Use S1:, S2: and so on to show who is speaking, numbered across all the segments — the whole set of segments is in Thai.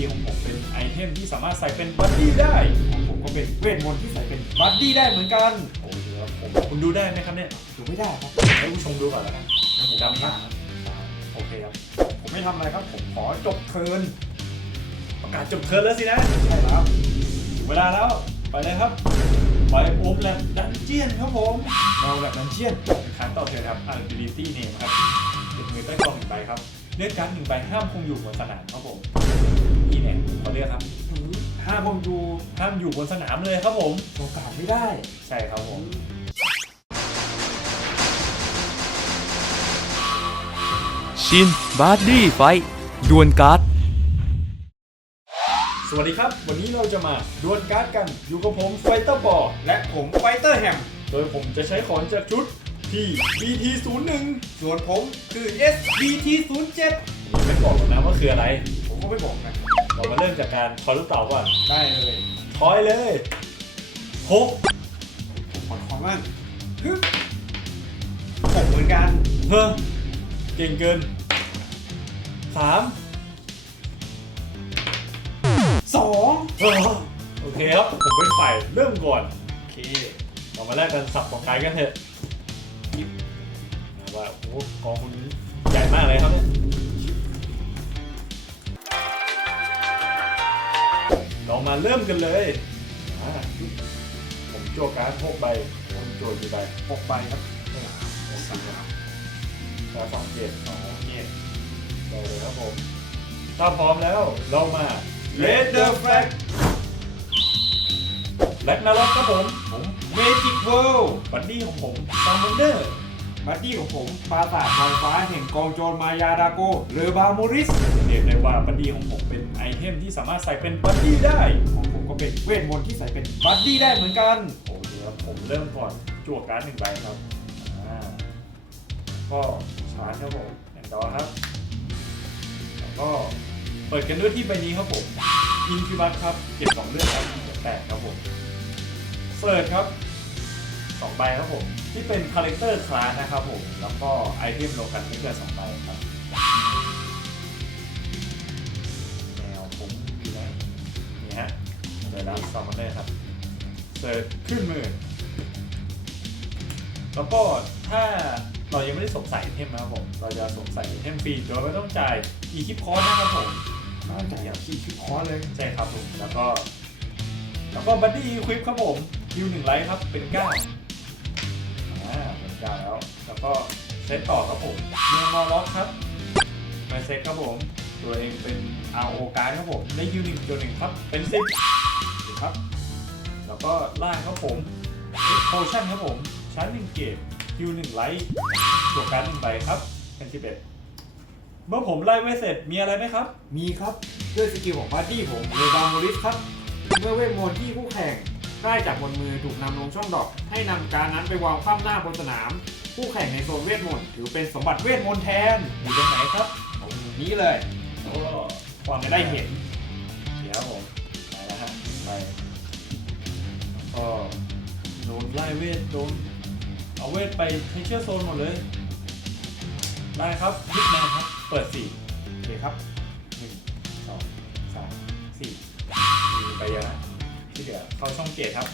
S1: ดี้ของผมเป็นไอเทมที่สามารถใส่เป็นบัดดี้ได้ของผมก็เป็นเวทมนต์ที่ใส่เป็นบัดดี้ได้เหมือนกันโอ้โหผมคุณดูได้ไหมครับเนี่ย
S2: ดูไม่ได้ครับ
S1: ให้ผู้ชมดูก่อนแล้วกันผมดำมากโอเคครับผมไม่ทำอะไรครับ ผมขอจบเทิร์นประกาศจบเทิร์นแล้วสินะใช่ครับถึงเวลาแล้วไปเลยครับไปโอมแลบดันเจียนครับผมเราแลบดันเจียนครั้งต่อเทิร์นครับ ability name ครับติดมือใต้กองหนึ่งใบครับเลือกการดหนึ่งใบห้ามคงอยู่บนสนามครับผมนี่ เนี่ยเขาเลือกครับห้ามคงอยู่ห้ามอยู่บนสนามเลยครับผม
S2: โอกาสไม่ได้
S1: ใช่ครับผม
S3: ชินบาร์ดี้ไฟดวลการ์ด
S1: สวัสดีครับ วันนี้เราจะมาดวลการ์ดกันอยู่กับผมไฟเตอร์บอล
S2: และผมไฟเตอร์แฮม
S1: โดยผมจะใช้ของจากชุดที่ BT01
S2: ส่วนผมคือ SBT07
S1: ไม่บอกหรอกนะว่าคืออะไร
S2: ผมก็ไม่บอกนะ
S1: เรามาเริ่มจากการทอยลูกเต๋าก่อน
S2: ได้เลย
S1: ทอยเลยหก
S2: ผมขอความบ้างฮึบผมเหมือนกัน
S1: เฮ้อเก่งเกินสาม
S2: สอง
S1: เฮ้อโอเคครับ ผมเป็นฝ่ายเริ่มก่อน
S2: โอเค
S1: เรามาแลกกันสับของกายกันเถอะยิบว่าโอ้โหกองคุณใหญ่มากเลยครับเนี่ย เรามาเริ่มกันเลยผมโจวการ์ดหกใบผมโจวกี่ใบ
S2: หกใบครับหก
S1: สามตาสองเจ็ดสองเจ็ดได้เลยครับผม ถ้าพร้อมแล้วเรามา Let the flag แล็กนาล็อกครับผมผม
S2: เมจิกเวิลด์
S1: บัดดี้ของผมซามอนเดอร์
S2: บัดดี้ของผมปราสาทลอยฟ้าแห่งกองโจรมายาดาโกเรือบาโมริส
S1: เรียกได้ว่าบัดดี้ของผมเป็นไอเทมที่สามารถใส่เป็นบัดดี้ได้
S2: ของผมก็เป็นเวทมนต์ที่ใส่เป็นบัดดี้ได้เหมือนกัน
S1: โอเดี๋ยวผมเริ่มก่อนจั่วการ์ดหนึ่งใบครับอ่าก็ชาร์จครับผมแอนดอร์ครับแล้วก็เปิดกันด้วยที่ใบนี้ครับผมอินฟิบัสครับเก็บสองเลือดครับแปดครับผมเปิดครับสองใบครับผม ที่เป็นคาแรคเตอร์คลาสนะครับผม แล้วก็ไอเทมโลกันไม่เกินสองใบครับแนวผมดีนะนี่ฮะเลยรับซอมมอนเนอร์ครับเสิร์ชขึ้นมือ แล้วก็ถ้าเรายังไม่ได้สวมใส่ไอเทมนะครับผม เราจะสวมใส่ไอเทมฟรีโดยไม่ต้องจ่ายอีคิปคอร์สนะครับผม
S2: น่าจะอยากที่ชุดคอร์สเลย
S1: ใช่ครับผม แล้วก็ แล้วก็บัดดี้ควิปครับผมคิวหนึ่งไลท์ครับ เป็นเก้าอ่า ก็เซตต่อครับผมเมืองมอล็อกครับมาเซตครับผม ตัวเองเป็น RO การดครับผมได้ยูนิตตัวหนึ่งครับ เป็นสิบครับ แล้วก็ล่างครับผมโพชั่นครับผมชาร์จหนึ่งเกตคิวหนึ่งไลท์ตัวการดหนึ่งใบครับเป็นสิบเอ็ดเมื่อผมไล่ไว้เสร็จมีอะไรไหมครับ
S2: มีครับด้วยสกิลของบัดดี้ผมเรือบาโมริสครับ เมื่อเวทมนต์ที่คู่แข่งได้จากบนมือถูกนำลงช่องดอก ให้นำการนั้นไปวางคว่ำหน้าบนสนาม คู่แข่งในโซนเวทมนต์ถือเป็นสมบัติเวทมนต์แทน
S1: อยู่ตรงไหนครับ
S2: ตรงนี้เลย
S1: ก็ความไม่ได้เห็น เดี๋ยวผมไปแล้วฮะไปก็โดนไล่เวทโดนเอาเวทไปเทเชอร์โซนหมดเลยได้ครับพิกแมนครับ เปิดสี่
S2: โอเคครับ
S1: หนึ่งสองสามสี่มีไปเยอะนะที่เหลือเข้าช่องเกตครับ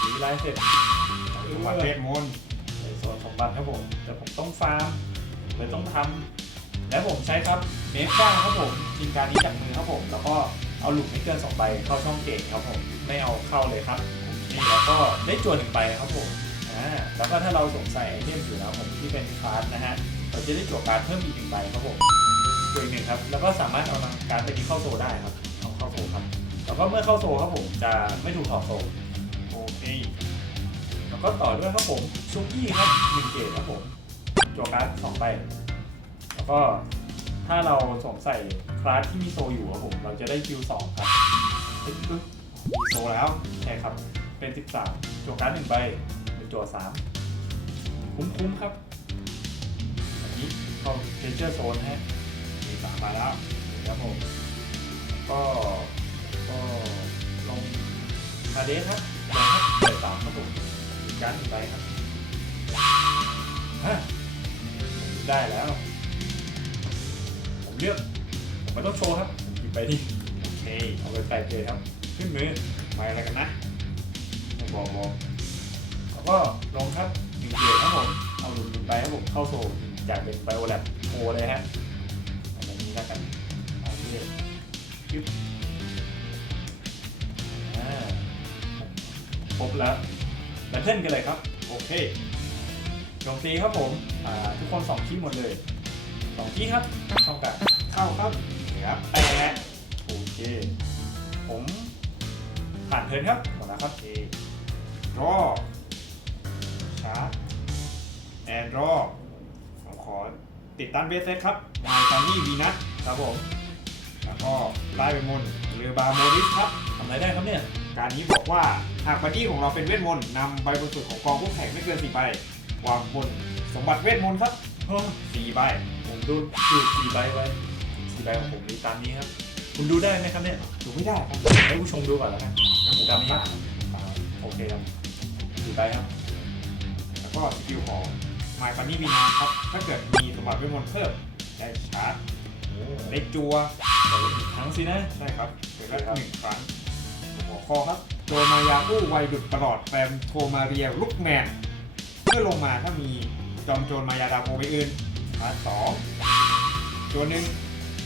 S1: อันนี้ไล่เสร็จ
S2: สมบัติเวทมนต์
S1: ในโซนสมบัติครับผมแต่ผมต้องฟาร์มเลยต้องทำและผมใช้ครับเมฟก้าครับผมทีมการนี้จากมือครับผม แล้วก็เอาหลุมไม่เกิน2ใบเข้าช่องเกตครับผมไม่เอาเข้าเลยครับนี่แล้วก็ได้จวนหนึ่งใบครับผมอ่าแล้วก็ถ้าเราสงสัยไอเทมอยู่แล้วผมที่เป็นคาร์ดนะฮะเราจะได้จวการเพิ่มอีกหนึ่งใบครับผมตัวอีกหนึ่งครับแล้วก็สามารถเอาการไปนี้เข้าโซได้ครับเอาเข้าโซครับแล้วก็เมื่อเข้าโซครับผมจะไม่ถูกถอดโซ ก็ต่อด้วยครับผมซุกี้ครับหนึ่งเกตครับผมจัวการ์ดสองใบแล้วก็ถ้าเราสวมใส่คลาสที่มีโซอยู่ครับผม เราจะได้คิวสองครับปึ๊บปึ๊บโซแล้วใช่ครับ เป็น 13จัวการ์ดหนึ่งใบเป็นจัวสามคุ้มๆครับอันนี้เข้าเทเจอร์โซนฮะมีสามใบแล้วครับผมก็ก็ลงคาเดสครับลงครับเปิดสามครับผม การหนึ่งใบครับฮะผมได้แล้ว ผมเลือกผมไม่ต้องโชว์ครับผมหยิบไปนี่
S2: เค
S1: เอาไปใส่เกยครับ ขึ้นมือ
S2: ไปอะไรกันนะ
S1: ไม่บอกบอกแล้วก็ลงครับหนึ่งเกยครับผมเอาหลุดหลุดไปครับผมเข้าโซ่จากเป็นไบโอแลบโคเลยฮะอะไรนี้แล้วกันเอาที่ยึบอ่าครบแล้วแบทเทิลกันเลยครับ
S2: โอเค
S1: โจมตีครับผมอ่าทุกคนสองที่หมดเลยสองที่ครับเท่ากัน
S2: เข้าครับครับแปด
S1: โอเค ผมผ่านเทิร์นครับหมดแล้วครับ
S2: โอเครอชาร์จแอนรอผมขอติดตั้งเบสเซตครับมาตอนนี้วีนัท
S1: ครับผม
S2: แล้วก็ไล่ไปมนต์เรือบาโมริสครับ
S1: ทำอะไรได้ครับเนี่ย
S2: การนี้บอกว่า หากบัดดี้ของเราเป็นเวทมนต์นำใบบนสุดของกองคู่แข่งไม่เกินสี่ใบวางบนสมบัติเวทมนต์ครับ
S1: เฮ้ย
S2: สี่ใบ
S1: ผมดูดูสี่ใบไว้สี่ใบของผมมีตามนี้ครับคุณดูได้ไหมครับเนี่ย
S2: ดูไม่ได้ครับ
S1: ให้ผู้ชมดูก่อนแล้วกัน
S2: งั้นผม
S1: ตามนี้ครับ
S2: ตาม
S1: โอเคครับสี่ใบครับ
S2: แล้วก็สกิลของไมค์บันนี่วีนาครับ ถ้าเกิดมีสมบัติเวทมนต์เพิ่มได้ชาร์จ
S1: โอ้
S2: ได้จัว
S1: ขอเล่นอีกครั้งสินะ
S2: ใช่ครับเดือนละ
S1: ครับ
S2: หนึ่งครั้งหัวข้อครับ โจมายาผู้ไวดุดตลอดแฟมโทมาเรียลุกแมนเมื่อลงมาถ้ามีจอมโจรมายาดาโมไปอื่นชาร์จสองตัวหนึ่ง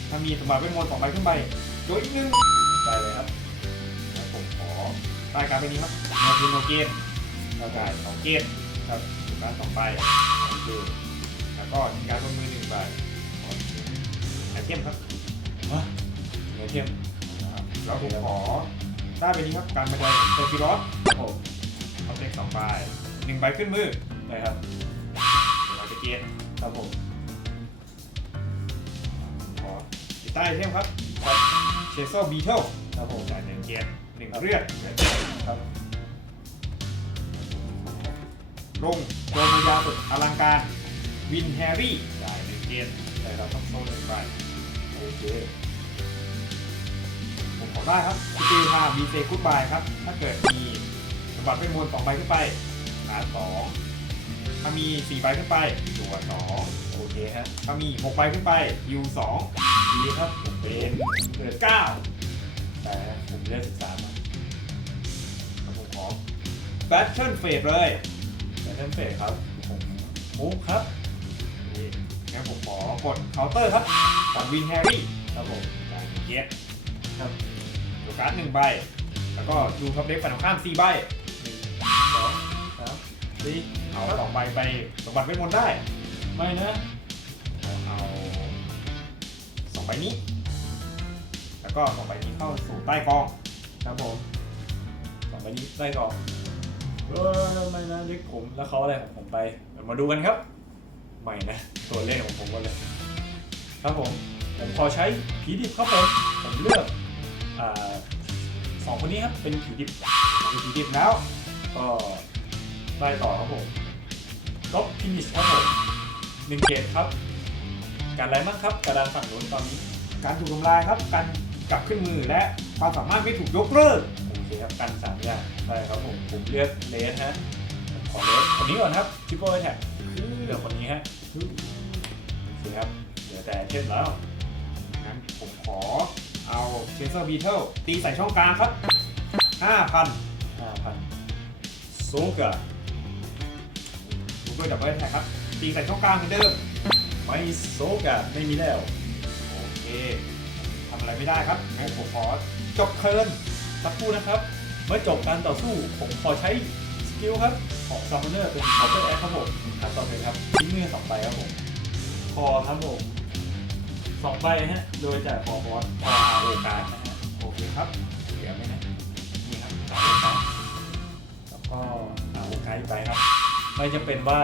S2: ถ้ามีสมบัติเวทมนต์สองใบขึ้นไปตัวอีกหนึ่ง
S1: ได้เลยครับ
S2: แล้วผมขอรายการไปนี้ครับโนทูโนเกนรายการสองเกนครับการสองใบโอเคแล้วก็มีการลงมือหนึ่งใบไอเทมครับ
S1: มาเนื้อเทียม
S2: นะครับแล้วผมขอ ได้ไปนี้ครับ การบันไดเซฟิรอส
S1: ครับผม
S2: เอาเล็กสองใบหนึ่งใบขึ้นมือ
S1: ได้ครับ
S2: หนึ่งใบจะเกน
S1: ครับผม
S2: ขอติดใต้ไอเทมครับเชโซบีเทล
S1: ครับผม
S2: จ่ายหนึ่งเกนหนึ่งเลือด
S1: ครับ
S2: ลงโจมายาสุดอลังการ วินแฮร์รี่จ่ายหนึ่งเกน
S1: ได้ครับ
S2: ต้องโซ่หนึ่งใบ
S1: โอเค
S2: ขอได้ครับสกิลทาบีเซกุดบายครับ ถ้าเกิดมีสมบัติเวทมนต์สองใบขึ้นไปหาสองถ้ามีสี่ใบขึ้นไปจัวสอง
S1: โอเคฮะ
S2: ถ้ามีหกใบขึ้นไปยูสอง
S1: ดีครับผม
S2: เป็
S1: น
S2: เกิดเก้า
S1: แต่ผมเลือกศึกษาม
S2: ครับผมขอแบทเทิลเฟสเลย
S1: แต่ท่านเฟรครับผมมุกครับ
S2: นี่งั้นผมขอกดเคาน์เตอร์ครับกดวินแฮร์รี่
S1: ครับผม
S2: จ่ายเกต
S1: ครับ
S2: ตัวการ์ดหนึ่งใบ แล้วก็ดูท็อปเด็กฝั่งตรงข้ามสี่ใบ
S1: หนึ่งสองสามสี่
S2: เอาสองใบไปสมบัติเวทมนต์ได้
S1: ไม่นะ
S2: เอาสองใบนี้ แล้วก็สองใบนี้เข้าสู่ใต้กอง
S1: ครับผมสองใบนี้ได้ก่อนเออไม่นะเรียกผมแล้วเขาอะไรของผมไปเดี๋ยวมาดูกันครับ ไม่นะ ตัวเลขของผมก็เลย ครับผมผมขอใช้ผีดิบครับผมผมเลือก อ่าสองคนนี้ครับเป็นผีดิบ
S2: มีสีดิบแล้ว
S1: ก็ได้ต่อครับผมก็พินิชครับผมหนึ่งเกตครับ การอะไรบ้างครับกระดานฝั่งนู้นตอนนี้
S2: การถูกทำลายครับการกลับขึ้นมือและความสามารถไม่ถูกยกเลิก
S1: โอเคครับกันสามอย่างใช่ครับผมผมเลือกเลสฮะขอเลสคนนี้ก่อนครับทิปเปิลแท็กเลือกคนนี้ฮะโอเคครับเหลือแต่เช่นแล้ว
S2: งั้นผมขอ เอาเชนเซอร์บีเทิลตีใส่ช่องกลางครับ 5,000
S1: ห้าพันโซกะ
S2: ดูด้วยดับเบิลแท็กครับ ตีใส่ช่องกลางเหมือนเดิม
S1: ไม่โซกะไม่มีแล้ว
S2: โอเคทำอะไรไม่ได้ครับงั้นผมขอจบเทิร์น
S1: สักครู่นะครับ เมื่อจบการต่อสู้ผมขอใช้สกิลครับ ของซัมมอนเนอร์เป็นคอร์เตอร์แอคครับผมครับต่อไปครับทิ้งมือสองใบครับผม คอครับผม สองใบฮะ โดยจากคอบอสคออาโอการนะฮะ
S2: โอเคครับ
S1: เหลือไหมนะนี่ครับอาโอการแล้วก็อาโอการ์ดอีกใบครับ ไม่จำเป็นว่า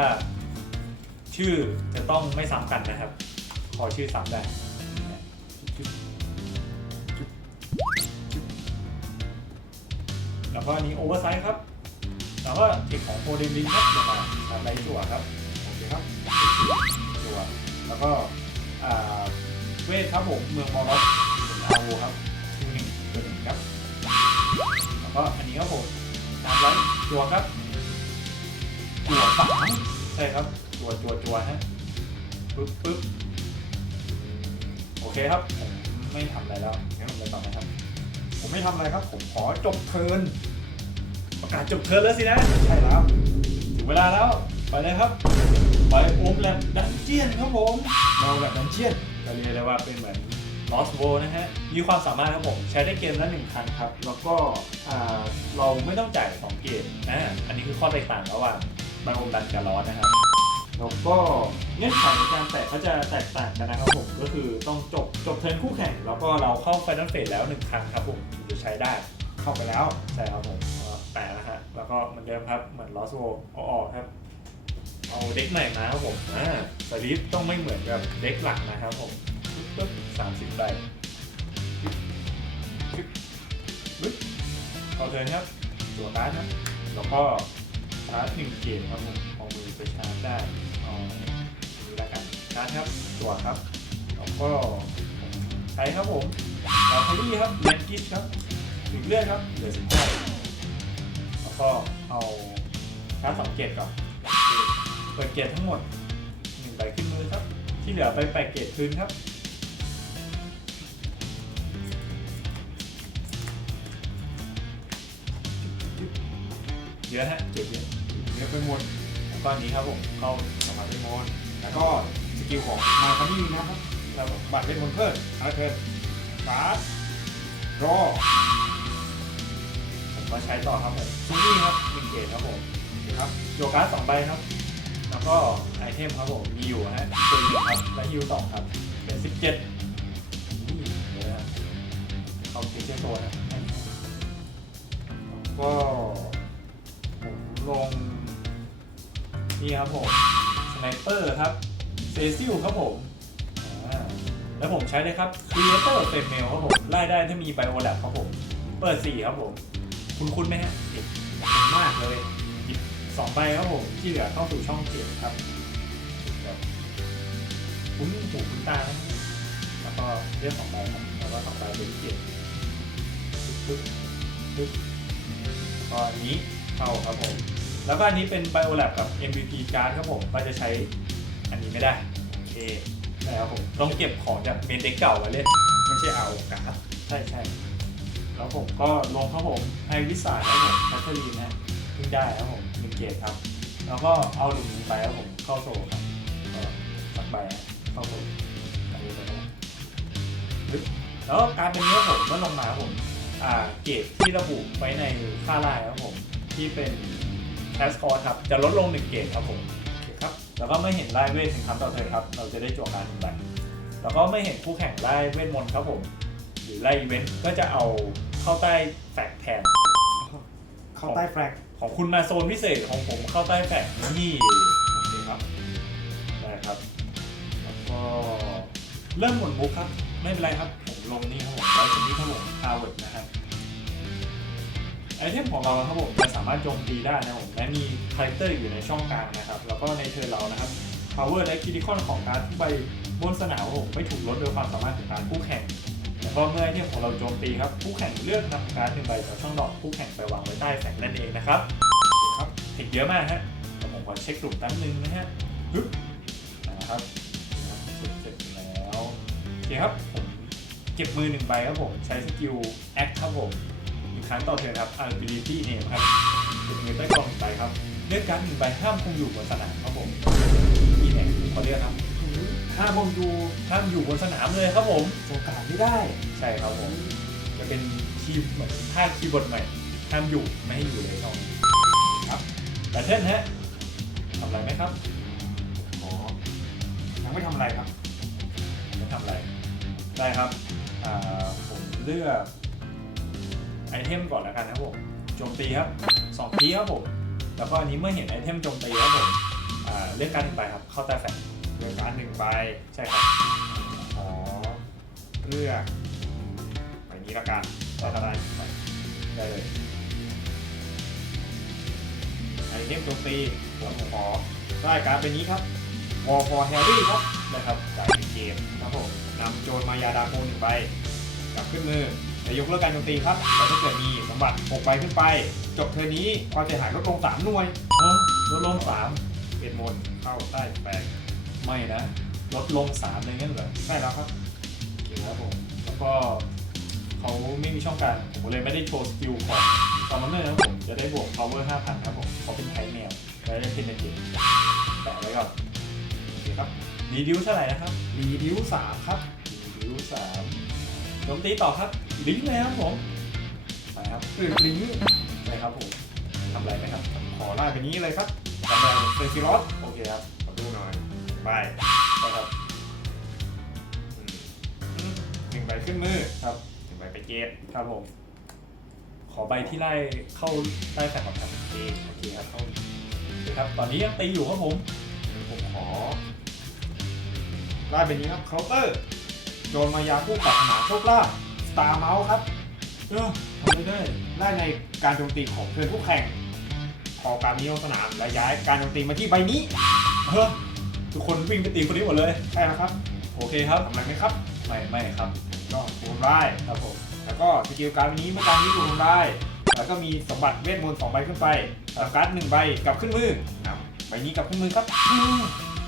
S1: ชื่อจะต้องไม่ซ้ำกันนะครับ ขอชื่อซ้ำได้แล้วก็อันนี้โอเวอร์ไซส์ครับ แล้วก็เอกของโพเดนลิงครับลงมาทำไรจั่วครับ
S2: โอเคครับ
S1: จั่วแล้วก็อ่า เวทครับผมเมืองมอร์สอาโวครับชื่อหนึ่งตัวหนึ่งครับแล้วก็อันนี้ครับผมตามไว้จั่วครับจั่วสามใช่ครับจั่วจั่วจั่วฮะปึ๊บปึ๊บโอเคครับผมไม่ทำอะไรแล้วงั้นผมไปต่อนะครับ
S2: ผมไม่ทำอะไรครับ ผมขอจบเทิร์น
S1: ประกาศจบเทิร์นแล้วสินะ
S2: ใช่แล้ว
S1: ถึงเวลาแล้วไปเลยครับ ไปโอมแลบดันเจียนครับผม
S2: เราแบบดันเชียน
S1: ก็เรียกได้ว่าเป็นเหมือน Lost w o นะฮะ มีความสามารถครับผม ใช้ได้เกมละหนึ่งครั้งครับ แล้วก็เราไม่ต้องจ่ายสองเกมนะอันนี้คือข้อแตกต่างระหว่างไบโอมดันกับร้อนนะครับ แล้วก็เงื่อนไขในการแตะเขาจะแตกต่างกันนะครับผม ก็คือต้องจบจบเทิร์นคู่แข่ง แล้วก็เราเข้า Final Phase แล้วหนึ่งครั้งครับผมถึงจะใช้ได้
S2: เข้าไปแล้ว
S1: ใช่ครับผมแปะนะฮะ แล้วก็เหมือนเดิมครับ เหมือน Lost World เอาออกครับ เอาเด็กใหม่มาครับผมอ่าสลีปต้องไม่เหมือนกับเด็กหลักนะครับผมปึ๊บสามสิบใบปึ๊บปึ๊บเอาเทิร์นครับ ตัวการ์ดครับแล้วก็ชาร์จหนึ่งเกมครับผมเอามือไปชาร์จได้เอานี้แล้วกันชาร์จครับตัวครับแล้วก็ใช้ครับผมลาคารี่ครับเลนกิสครับถึงเลือดครับเหลือสิบห้าแล้วก็เอาชาร์จสองเกตก่อนโอ เปิดเกตทั้งหมดหนึ่งใบขึ้นมือครับ ที่เหลือไปแปะเกตคืนครับเยอะฮะเก็บเยอะ
S2: เรียกไปหมด
S1: แล้วก็อันนี้ครับผมเข้า
S2: สมาร์ทเวทมนแล้วก็สกิลของมาคานี่นะครับแล้วบัตรเวทมนเพิ่มอาเทิร์นฟาสรอ
S1: ผมก็ใช้ต่อครับผมซูนี่ครับหนึ่งเกตครับผม
S2: ครับ
S1: โยการสองใบครับ แล้วก็ไอเทมครับผมมีอยู่ฮะตัวหนึ่งครับและฮิวสองครับ เป็นสิบเจ็ดนี่เลยฮะเขาเกเจโซนะแล้วก็ผมลงนี่ครับผมสไนเปอร์ครับเซซิลครับผมอ่าแล้วผมใช้เลยครับ Creator เต็มเมลครับผมไล่ได้ถ้ามีไบโอแลบครับผม เปิดสี่ครับผม คุณคุณไหมฮะเด็กมากเลย สองใบครับผมที่เหลือเข้าสู่ช่องเกียรครับแบบคุ้นหูคุ้นตานะแล้วก็เลือกสองใบครับแล้วก็สองใบเป็นเกียรปึ๊บปึ๊บก็อันนี้เข้าครับผมแล้วก็อันนี้เป็น Biolab กับ MVP card ครับผมก็จะใช้อันนี้ไม่ได้โอเคใช่ครับผมต้องเก็บของจากเมนเด็กเก่ามาเล่น
S2: ไม่ใช่เอาการ์ด
S1: ใช่ใช่แล้วผมก็ลงครับผมไฮวิสายครับผมแคทเธอรีนนะเพิ่งได้ครับผม เกตครับ แล้วก็เอาหลุมนี้ไปครับผมเข้าโซ่ครับก็สักใบเข้าโซ่อันนี้ไปแล้วแล้วการเป็นเนี้ยผมก็ลงมาครับผมอ่าเกตที่ระบุไว้ในค่าไล่ครับผม ที่เป็นแคสคอร์ครับ จะลดลงหนึ่งเกตครับผมครับ แล้วก็ไม่เห็นไล่เวทถึงคำต่อเทิร์นครับ เราจะได้จั่วการหนึ่งใบแล้วก็ไม่เห็นคู่แข่งไล่เวทมนต์ครับผม หรือไล่อีเวนต์ก็จะเอาเข้าใต้แฟกแทน
S2: เข้าใต้แฟก
S1: ของคุณมาโซนพิเศษของผมเข้าใต้แฟกนี่โอเคครับได้ครับแล้วก็เริ่มหมดมุกครับ ไม่เป็นไรครับ ผมลงนี่ครับผมไว้ชนิดครับผมฮาวเวิร์ดนะครับไอเทมของเราครับผมจะสามารถโจมตีได้นะครับผมและมีคาแรคเตอร์อยู่ในช่องกลางนะครับ แล้วก็ในเทิร์นเรานะครับ power และคิดิคอนของการดทุกใบบนสนามครับผมไม่ถูกลดโดยความสามารถของการคู่แข่ง แล้วก็เมื่อไอเทมของเราโจมตีครับคู่แข่งเลือกนำการดหนึ่งใบจากช่องดอกคู่แข่งไปวางไว้ใต้แฝงนั่นเองนะครับครับเทคเยอะมากฮะแต่ผมขอเช็คกลุ่มแป๊บนึงนะฮะปึ๊บนะครับเสร็จแล้วโอเคครับผมเก็บมือหนึ่งใบครับผมใช้สกิลแอคครับผมอีกครั้งต่อเทิร์นครับ ability name ครับเก็บมือใต้กล่องหนึ่งใบครับเลือกการดหนึ่งใบห้ามคงอยู่บนสนามครับผมนี่เนี่ยผมขอเลือกครับ
S2: ห้ามมองดู
S1: ห้ามอยู่บนสนามเลยครับผม
S2: โอกาสไม่ได้
S1: ใช่ครับผมจะเป็นคีย์เหมือนท่าคีย์บอร์ดใหม่ห้ามอยู่ไม่ให้อยู่เลยช่องนี้ครับแต่เช่นฮะทำอะไรไหมครับ
S2: อ๋อยังไม่ทำอะไรครับ
S1: ไม่ทำอะไร ได้ครับอ่าผมเลือกไอเทมก่อนแล้วกันครับผมโจมตีครับสองทีครับผมแล้วก็อันนี้เมื่อเห็นไอเทมโจมตีครับผมอ่าเลือกการหนึ่งใบครับเข้าใต้แฟน
S2: เรื่องการดหนึ่งใบ
S1: ใช่ครับ
S2: ขอเลือกใบ นี้ละกันต่อทนาย
S1: ได้เลย
S2: ไอเทมโจมตีผมขอได้การเป็นนี้ครับ War for Harry ครับ
S1: นะครับ
S2: จ่ายหนึ่เกมครับผมนำโจรมายาดาโคหนึ่งใบกลับขึ้นมือและยกเลิกการโจมตีครับแล้วถ้าเกิดมีสมบัติ6ใบขึ้นไป จบเทอร์นี้ความเสียหายลดลง3หน่วย
S1: ลดลงสาม
S2: เป็นมนเข้าใต้แปลง
S1: ไม่นะ ลดลงสามเลยงั้นเหรอ
S2: ใช่แล้วครับ
S1: โอเคครับผมแล้วก็ เขาไม่มีช่องกลางผมก็เลยไม่ได้โชว์สกิลของตอนนั้นเลยนะครับผมจะได้บวก power 5,000 ครับผมเขาเป็นไทแมวและได้เป็นเด็กแปะไว้ก่อนโอเคครับรีดิวเท่าไหร่นะครับ
S2: รีดิวสามครับ
S1: รีดิวสามโจมตีต่อครับ ลิงก์เลยครับผมไปครับ
S2: หรือลิงก์
S1: ไปครับผมทำอะไรไหมครับ
S2: ขอไล่ไปนี้เลยครับ
S1: ทำอะไร
S2: เซนซิลอส
S1: โอเคครับ
S2: ขอดูหน่อยใบ
S1: ไปครับ
S2: อืมหนึ่งใบขึ้นมือ
S1: ครับ
S2: หนึ่งใบ ไปเกต
S1: ครับผม ขอใบที่ไล่เข้าใต้แฟนของครับโอเคโอเคครับเข้าโอเคครับ ตอนนี้ยังตีอยู่ครับผม
S2: ผมขอไล่ไปนี้ครับเคาน์เตอร์โดนมายาคู่ปรับขนาดโชคลาภสตาร์เมาส์ครับ
S1: เออทำไม่ได้
S2: ไล่ในการโจมตีของเพื่อนผู้แข่งพอการนี้ลงสนามและย้ายการโจมตีมาที่ใบนี้
S1: เออทุกคนวิ่งไปตีคนนี้หมดเลย
S2: ใช่แล้วครับ
S1: โอเคครับ
S2: ทำอะไรไหมครับ
S1: ไม่ไม่ครับ
S2: ก็ถูกทำร้าย
S1: ครับผม
S2: แล้วก็สกิลการดนี้เมื่อการนี้ถูกทำร้ายแล้วก็มีสมบัติเวทมนต์สองใบขึ้นไปแล้วการ์ดหนึ่งใบกลับขึ้นมือนำใบนี้กลับขึ้นมือครับ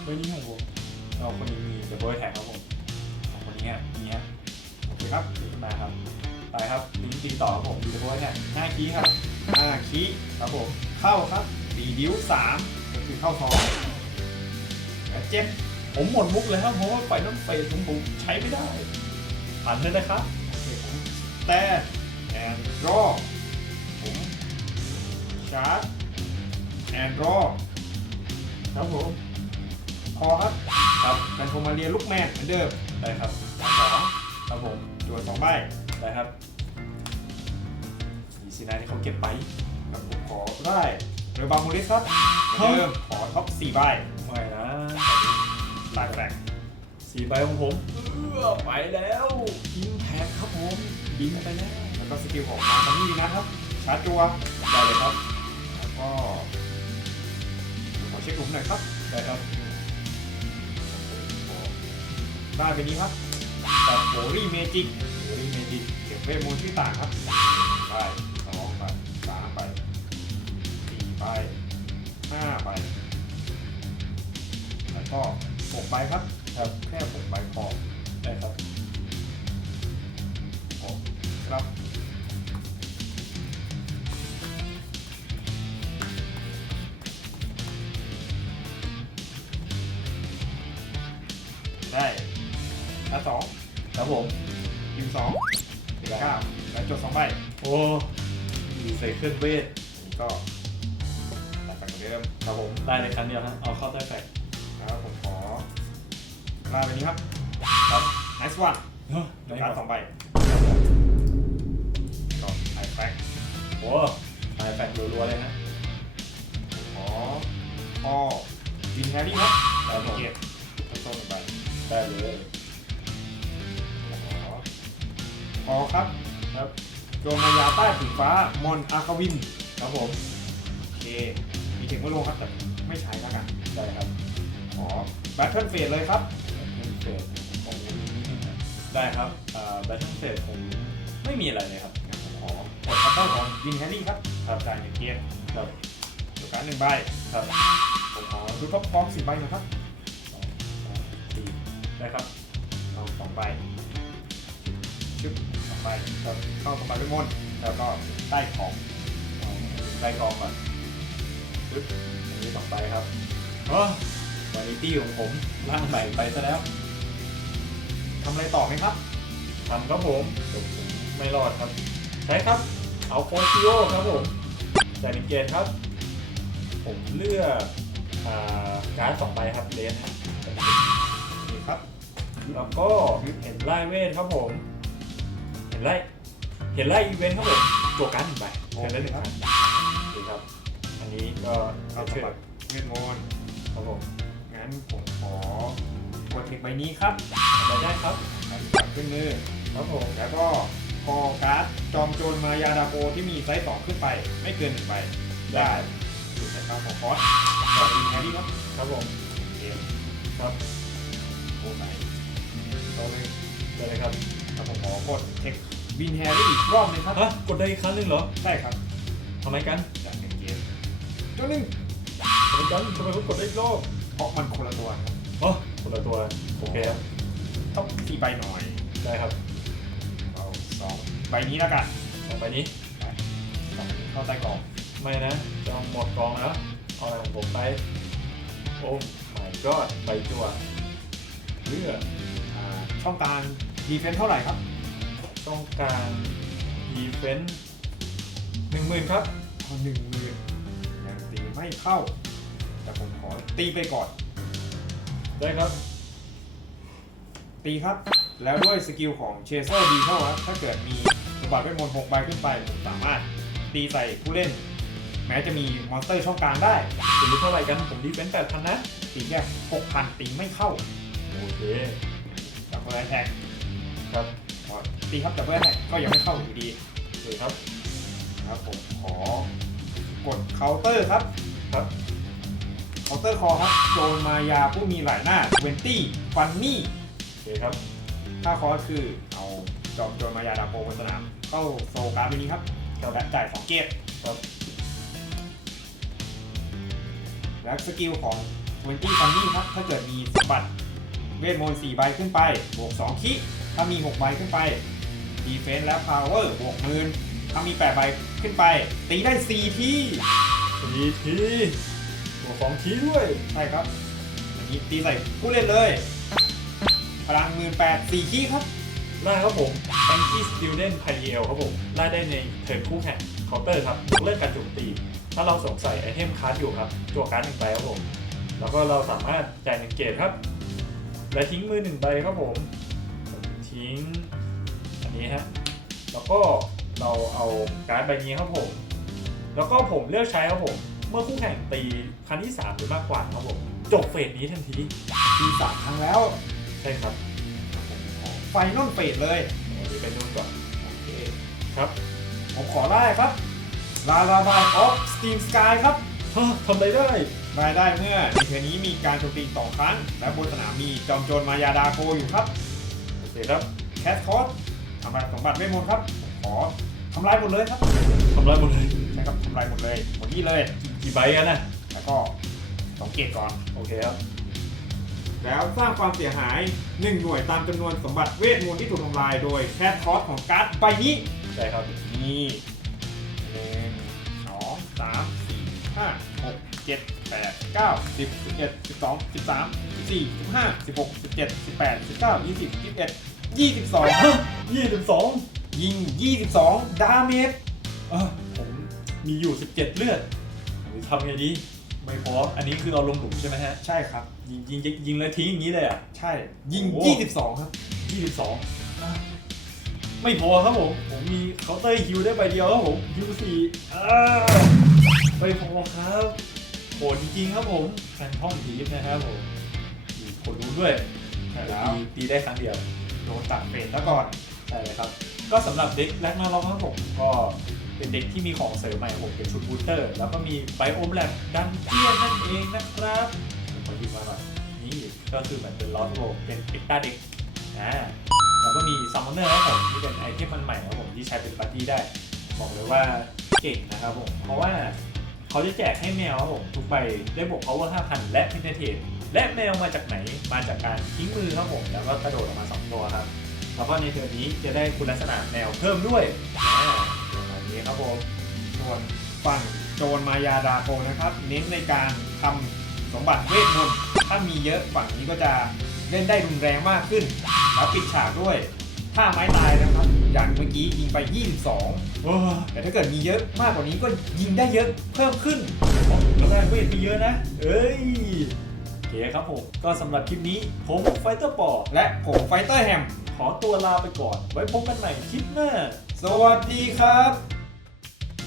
S1: ใบนี้ของผมเราคนนี้มีเดบเบิลแท็กครับผมของคนนี้ฮะนี่ฮะ
S2: โอเคครับ
S1: ตีขึ้นมาครับไปครับลิงก์ตีต่อครับผมมีเดบเบิลแท็กห้าคีย์ครับ
S2: ห้าคีครับผมเข้าครับรีดิวสามก็คือเข้าสองและเจ็บ
S1: ผมหมดมุกแล้วเพราะว่าไฟน้ำเฟสของผมใช้ไม่ได้ ผ่านเถอะนะครับ
S2: โอเคผมแต่แอนดรอผมชาร์จแอนดรอ
S1: ครับผม
S2: พอครับครับเป็นโทมาเรียลูกแมนเหมือนเดิม
S1: ได้ครับ
S2: สอง
S1: ครับผม
S2: จวนสองใบ
S1: ได้ครับอีซีนาที่เขาเก็บไป
S2: ครับผมขอได้เรือบามูริสครับเหมือนเดิมขอท็อปสี่ใบ
S1: ไม่นะ
S2: ลายแปลก
S1: สี่ใบของผมเออไปแล้วอิมแพคครับผมบินไปแล้ว
S2: แล้วก็สกิลของมาตานี่นะครับ ชาร์จจัว
S1: ได้เลยครับ
S2: แล้วก็ขอเช็คหลุมหน่อยครับ
S1: ได้ครับ
S2: ได้ไปนี้ครับ
S1: ครับ
S2: โบรี่เมจิก
S1: โอริเมจิ
S2: เก็บเวทมนต์ที่ต่างครับใบสองใบสามใบสี่ใบห้าใบแล้วก็หกใบครับ
S1: ครับ
S2: แค่หกใบพอ
S1: ได้ครับ
S2: โอ้ครับได้แล้วสอง
S1: ครับผม
S2: ยิงสองเก้าแล้วจดสองใบ
S1: โอ้ดีใส่เครื่องเวท
S2: อันนี้ก็ตัดไปเหมือนเดิม
S1: ครับผมได้ในครั้งเดียวฮะเอาเข้าใต้แฟก
S2: แล้วผมขอ ลาไปนี้ครับ
S1: ครับ
S2: nice one
S1: เฮ้ย
S2: จ
S1: ได้
S2: ด
S1: ค
S2: การ
S1: รับ
S2: สองใบก็ไฮแฟก
S1: โอ้ไต้แฟกรัวๆเลยฮะ
S2: ขอพอวินแฮร์รี่ครับ
S1: ครับผม
S2: เกียรติต้นๆหนึ่งใบ
S1: ได้เลย
S2: ขอพอครับ
S1: ครับ
S2: โจมายาใต้ผืนฟ้ามอนอาคาวิน
S1: ครับผม
S2: โอเคมีถึงว่าลงครับแต่ไม่ใช้แล้วกัน
S1: ได้ครับ
S2: ขอแบทเทิลเฟสเลยครับ
S1: เฟสของได้ครับอ่าแบทเทิลเฟสผมไม่มีอะไรเลยครับ
S2: ขอกดคัตเตอร์ของวินแฮร์รี่ครับ
S1: ครับ
S2: จ่ายหนึ่งเกียร์
S1: ครับ
S2: ดูการดหนึ่งใบ
S1: ครับ
S2: ผมขอดูท็อปพร้อมสี่ใบนะครับ
S1: สองสามสี่ได้ครับ
S2: เอาสองใบชึบสองใบ
S1: ครับ
S2: เข้าสองใบไปมนต์แล้วก็ใต้ของ
S1: เอาได้กองก่อนปึ๊บอันนี้ต่อไปครับโอ้วานิตี้ของผมร่างใหม่ไปซะแล้ว
S2: ทำอะไรต่อไหมครับ
S1: ทำครับผมเดี๋ยวผมไม่รอดครับใช่ครับ เอาโฟซิโอครับผมจากนิเกตครับ ผมเลือกอ่าการ์ดสองใบครับเลส
S2: นี่ครับ
S1: แล้วก็เห็นไล่เวทครับผม เห็นไล่เห็นไล่อีเวนต์ครับผมตัวการ์ดหนึ่งใบเชิญได้หนึ่งครั้งดีครับ อันนี้ก็
S2: เอาส
S1: เชิ
S2: ม
S1: ญ
S2: บัติเวทมนต์
S1: ครับผม
S2: งั้นผมขอ กดเทคใบนี้ครับ
S1: ได้ได้ครับ
S2: แล้วจับขึ้นมือ
S1: ครับผม
S2: แล้วก็พอการ์ดจอมโจรมายาดาโกที่มีไซส์สองขึ้นไป ไม่เกินหนึ่งใบได้ดูจากการของคอร์สต่อวินแฮร์รี่ครับ
S1: ครับผม
S2: เกม
S1: ครับ
S2: โอ้ไหนโตเลย
S1: ได้เลยครับ
S2: ครับผมขอกดเทควินแฮร์รี่อีกรอบหนึงครับ
S1: ฮะกดได้อีกครั้งหนึ่งเหรอ
S2: ใช่ครับ
S1: ทำไมกัน
S2: จากหนึ่งเกมตัวหนึ่ง
S1: ทำไมกันทำไมเขากดได้อีกรอบ
S2: เพราะมันคนละตัวครับ
S1: อ๋อ คนละตัวโอเคครับ
S2: ต้องสี่ใบหน่อย
S1: ได้ครับ
S2: เอาสองใบนี้แล้วกัน
S1: สองใบนี้
S2: สองเข้าใต้กล่อง
S1: ไม่นะจะเอาหมดกองแล้วเอาอะไรของผมไปโอ้ my god ใบจั่วเลือก
S2: อ่าช่องกลางดีเฟนเท่าไหร่ครับ
S1: ต้องการดีเฟนส์หนึ่งหมื่นครับ
S2: เอาหนึ่งหมื่นยังตีไม่เข้า แต่ผมขอตีไปก่อน
S1: ได้ครับ
S2: ตีครับ แล้วด้วยสกิลของเชเซอร์ดีเท่าครับ ถ้าเกิดมีสมบัติเวทมนต์6ใบขึ้นไปผมสามารถตีใส่ผู้เล่น แม้จะมีมอนสเตอร์ช่องกลางได้
S1: ตีเท่าไหร่กัน ผมดีเฟนส์แปดพันนะ
S2: ตีแค่6,000ตีไม่เข้า
S1: โอเค
S2: ดับเบิลแท็ก
S1: ครับ
S2: ตีครับดับเบิลแท็กก็ยังไม่เข้าอยู่ดี
S1: โอเคครับ
S2: นะครับผมขอกดเคาน์เตอร์ครับ
S1: ครับ
S2: เคาน์เตอร์คอครับ โจรมายาผู้มีหลายหน้าเวนตี้ฟันนี่
S1: โอเคครับ
S2: ค่าคอร์สคือเอาจอมโจรมายาดาโปบนสนาม เข้าโซลการ์ดใบนี้ครับและจ่ายสองเกต
S1: ครับ
S2: และสกิลของเวนตี้ฟันนี่ครับ ถ้าเกิดมีสมบัติเวทมนต์4ใบขึ้นไป บวก 2 คิถ้ามี 6 ใบขึ้นไปดีเฟน s ์และพาวเวอร์บวกหมื่นถ้ามี 8 ใบขึ้นไป ตีได้ 4 ที่
S1: ทีที บวกสองทีด้วย
S2: ใช่ครับอย่างนี้ตีใส่ผู้เล่นเลย พลังหมื่นแปดสี่คีครับ
S1: ได้ครับผม Anti Student p a r i e l ครับผมไล่ได้ในเทิร์นคู่แข่งเคาน์เตอร์ครับยกเลิกการโจมตี ถ้าเราสวมใส่ไอเทมคาร์ดอยู่ครับจั่วการ์ดหนึ่งใบครับผม แล้วก็เราสามารถจ่ายหนึ่งเกตครับ และทิ้งมือหนึ่งใบครับผมผมทิ้ง อันนี้ฮะ แล้วก็เราเอาการ์ดใบนี้ครับผม แล้วก็ผมเลือกใช้ครับผม เมื่อคู่แข่งตี ครั้งที่ 3 หรือมากกว่าครับผมจบเฟสนี้ทันที
S2: ตีสามครั้งแล้ว
S1: ใช่ครับ
S2: ไฟนอลเฟดเลย
S1: อันนี้เป็นนู่นก่อน
S2: โอเค
S1: ครับ
S2: ผมขอได้ครับลาลาบายออฟสตีมสกายครับ
S1: ฮะทำอะไรได้
S2: รายได้เมื่อในเทอร์นี้มีการโจมตีสองครั้ง และบนสนามมีจอมโจรมายาดาโกอยู่ครับ
S1: โอเคครับ
S2: แคสคอสทำลายสมบัติเวทมนต์ครับผมขอทำลายหมดเลยครับ
S1: ทำลายหมดเลย
S2: ใช่ครับทำลายหมดเลยหมดที่เลย
S1: กี่ใบกันนะ
S2: แล้วก็สองเกตก่อน
S1: โอเคครับ
S2: แล้วสร้างความเสียหาย 1 หน่วยตามจำนวนสมบัติเวทมนต์ที่ถูกทำลาย โดยแคสคอสของการ์ดใบนี้
S1: ใช่ครับ
S2: นี่หนึ่งสองสามสี่ห้าหกเจ็ดแปดเก้าสิบสิบเอ็ดสิบสองสิบสามสิบสี่สิบห้าสิบหกสิบเจ็ดสิบแปดสิบเก้ายี่สิบยี่สิบเอ็ดยี่สิบสอง
S1: ยี่สิบสอง
S2: ยิงยี่สิบสองดาเมจ
S1: เออผมมีอยู่17เลือดผมทำไงดี ไม่พออันนี้คือเอาลงหลุมใช่ไหมฮะ
S2: ใช่ครับ
S1: ยิงยิงยิงยิงแล้วทิ้งอย่างนี้เลยอะ
S2: ใช่ ยิง
S1: โอ้
S2: ยี่สิบสองครับ
S1: 22อะไม่พอครับผม ผมมีเคาน์เตอร์ฮิวได้ใบเดียวครับผมฮิวสี่อ่าไม่พอครับโหดจริงๆครับผมแฟนท่องทีฟนะครับผมมีคนรู้ด้วย
S2: ใช่แล้ว
S1: ตีตีได้ครั้งเดียว
S2: โดนตัดเฟสแล้วก่อน
S1: ใช่เลยครับ ก็สำหรับเด็กแรกนาล็อกครับผมก็ เป็นเด็กที่มีของเสริมใหม่ผมเป็นชุดบูสเตอร์ แล้วก็มีไบโอมแลบดันเจียนนั่นเองนะครับผมขอหยิบมาหน่อยนี่ก็คือเหมือนเป็นลอสโรเป็นเอ็กต้าเด็กอ่าแล้วก็มีซัมมอนเนอร์ครับผมที่เป็นไอเทมมันใหม่ครับผมที่ใช้เป็นบัตตี้ได้ บอกเลยว่าเก่งนะครับผม เพราะว่าเขาจะแจกให้แมวครับผมทุกใบได้บวก power 5,000 และ p e n e t r a t และแมวมาจากไหนมาจากการทิ้งมือครับผม แล้วก็กระโดดออกมาสองตัวครับ แล้วก็ในเทอร์นี้จะได้คุณลักษณะแนวเพิ่มด้วย ครับผม
S2: ส่วนฝั่งโจรมายาดาโกนะครับ เน้นในการทำสมบัติเวทมนต์ถ้ามีเยอะฝั่งนี้ก็จะเล่นได้รุนแรงมากขึ้น แล้วปิดฉากด้วยท่าไม้ตายนะครับ อย่างเมื่อกี้ยิงไป 22
S1: โอ้
S2: แต่ถ้าเกิดมีเยอะมากกว่านี้ก็ยิงได้เยอะเพิ่มขึ้น
S1: เราได้เวทไปเยอะนะ เอ้ยโอเคครับผม ก็สำหรับคลิปนี้ผมไฟเตอร์ปอ
S2: และผมไฟเตอร์แฮม
S1: ขอตัวลาไปก่อน ไว้พบกันใหม่คลิปหน้า
S2: สวัสดีครับ